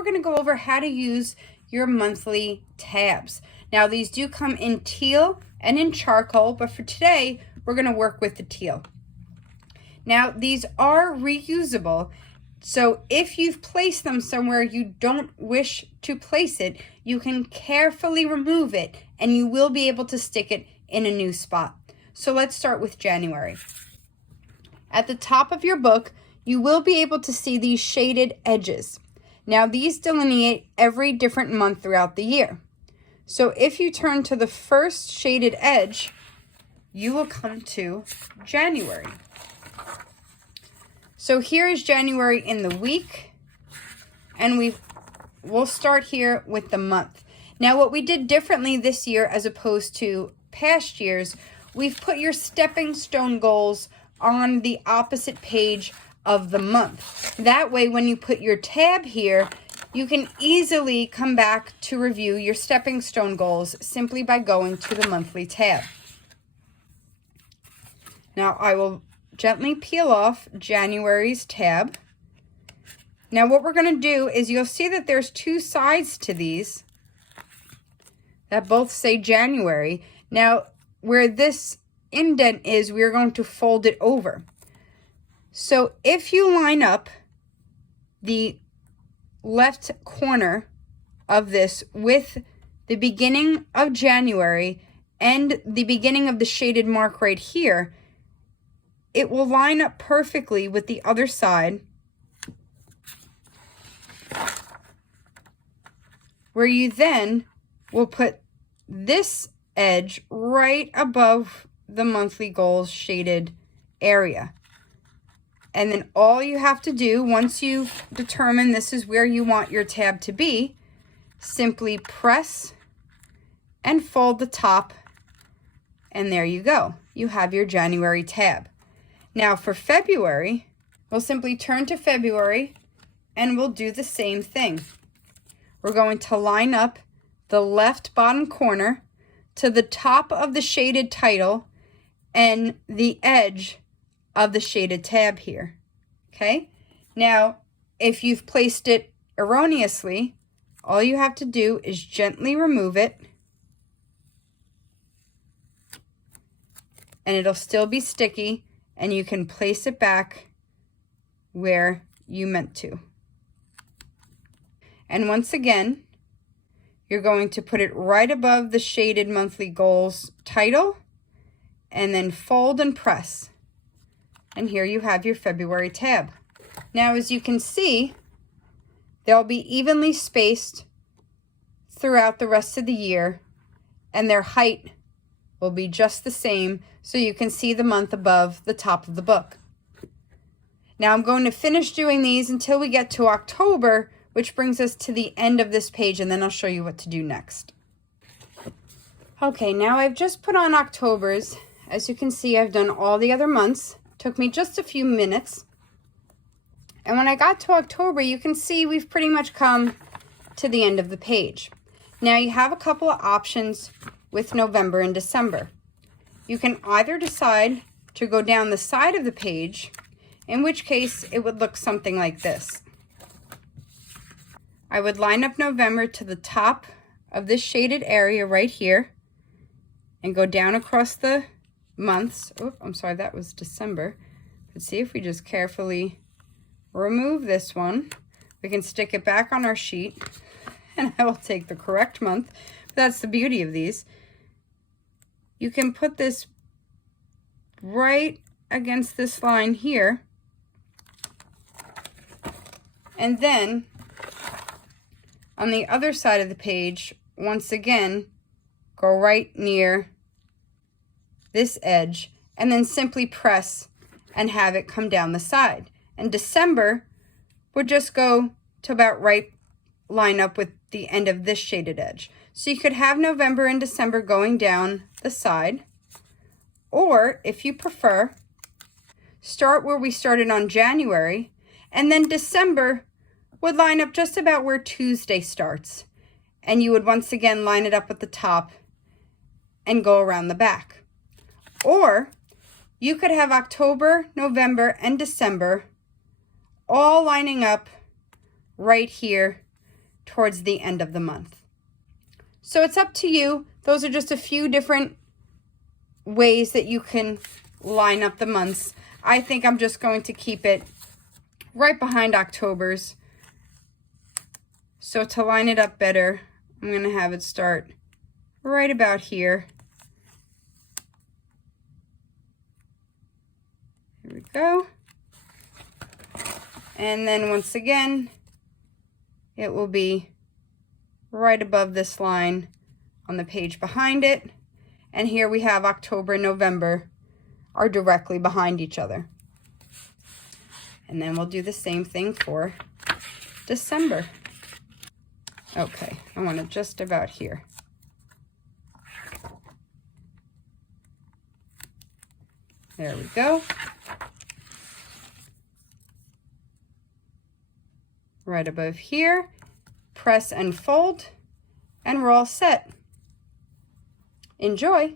we're going to go over how to use your monthly tabs. Now these do come in teal and in charcoal, but for today we're going to work with the teal. Now these are reusable, so if you've placed them somewhere you don't wish to place it, you can carefully remove it and you will be able to stick it in a new spot. So let's start with January. At the top of your book, you will be able to see these shaded edges. Now these delineate every different month throughout the year. So if you turn to the first shaded edge, you will come to January. So here is January in the week, and we'll start here with the month. Now what we did differently this year as opposed to past years, we've put your stepping stone goals on the opposite page of the month. That way when you put your tab here, you can easily come back to review your stepping stone goals simply by going to the monthly tab. Now I will gently peel off January's tab. Now what we're going to do is you'll see that there's two sides to these that both say January. Now where this indent is, we're going to fold it over. So if you line up the left corner of this with the beginning of January and the beginning of the shaded mark right here, it will line up perfectly with the other side, where you then will put this edge right above the monthly goals shaded area. And then all you have to do, once you've determined this is where you want your tab to be, simply press and fold the top, and there you go. You have your January tab. Now for February, we'll simply turn to February and we'll do the same thing. We're going to line up the left bottom corner to the top of the shaded title and the edge of the shaded tab here. Okay, now if you've placed it erroneously, all you have to do is gently remove it and it'll still be sticky, and you can place it back where you meant to. And once again, you're going to put it right above the shaded monthly goals title and then fold and press. And here you have your February tab. Now, as you can see, they'll be evenly spaced throughout the rest of the year, and their height will be just the same, so you can see the month above the top of the book. Now I'm going to finish doing these until we get to October, which brings us to the end of this page, and then I'll show you what to do next. Okay, now I've just put on October's. As you can see, I've done all the other months. Took me just a few minutes. And when I got to October, you can see we've pretty much come to the end of the page. Now you have a couple of options with November and December. You can either decide to go down the side of the page, in which case it would look something like this. I would line up November to the top of this shaded area right here and go down across the months. Oh, I'm sorry, that was December. Let's see if we just carefully remove this one. We can stick it back on our sheet, and I will take the correct month. That's the beauty of these. You can put this right against this line here, and then on the other side of the page, once again, go right near this edge and then simply press and have it come down the side. And December would just go to about right line up with the end of this shaded edge. So you could have November and December going down the side, or if you prefer, start where we started on January, and then December would line up just about where Tuesday starts, and you would once again line it up at the top and go around the back. Or you could have October, November, and December all lining up right here towards the end of the month. So it's up to you. Those are just a few different ways that you can line up the months. I think I'm just going to keep it right behind October's. So to line it up better, I'm going to have it start right about here. Here we go. And then once again, it will be right above this line on the page behind it. And here we have October and November are directly behind each other. And then we'll do the same thing for December. Okay, I want it just about here. There we go. Right above here, press and fold, and we're all set. Enjoy!